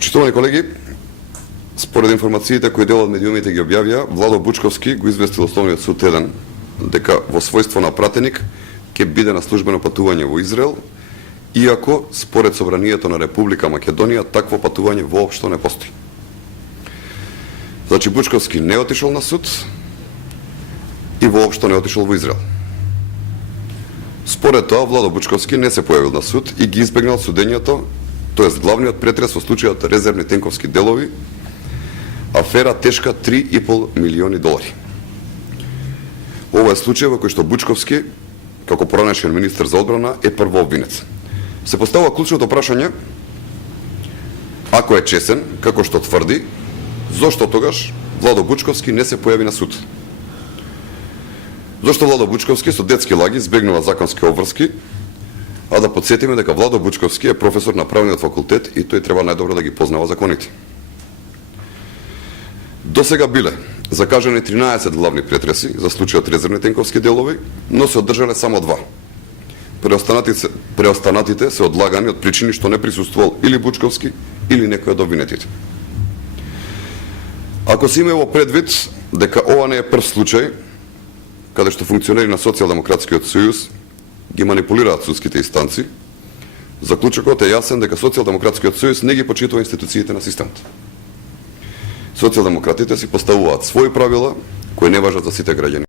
Почитувани колеги, според информациите кои дел од медиумите ги објавија, Владо Бучковски го известил Основниот суд 1 дека во својство на пратеник ќе биде на службено патување во Израел, иако според Собранието на Република Македонија такво патување воопшто не постои. Значи Бучковски не отишол на суд и воопшто не отишол во Израел. Според тоа, Владо Бучковски не се појавил на суд и ги избегнал судењето, тоест главниот претрес во случајот резервни тенковски делови, афера тешка $3,5 милиони. Ова е случај во кој што Бучковски, како поранешен министер за одбрана, е првообвинец. Се поставува клучното прашање, ако е чесен, како што тврди, зошто тогаш Владо Бучковски не се појави на суд? Зошто Владо Бучковски со детски лаги избегнува законски обврски, а да подсетиме дека Владо Бучковски е професор на правниот факултет и тој треба најдобро да ги познава законите. До сега биле закажани 13 главни претреси за случајот резервни тенковски делови, но се одржале само 2. Преостанатите се одлагани од причини што не присуствувал или Бучковски или некој од обвинетите. Ако се има во предвид дека ова не е прв случај каде што функционери на Социјалдемократскиот сојуз ги манипулираат судските инстанци, заклучокот е јасен дека Социјалдемократскиот сојуз не ги почитува институциите на системот. Социјалдемократите си поставуваат своји правила кои не важат за сите граѓани.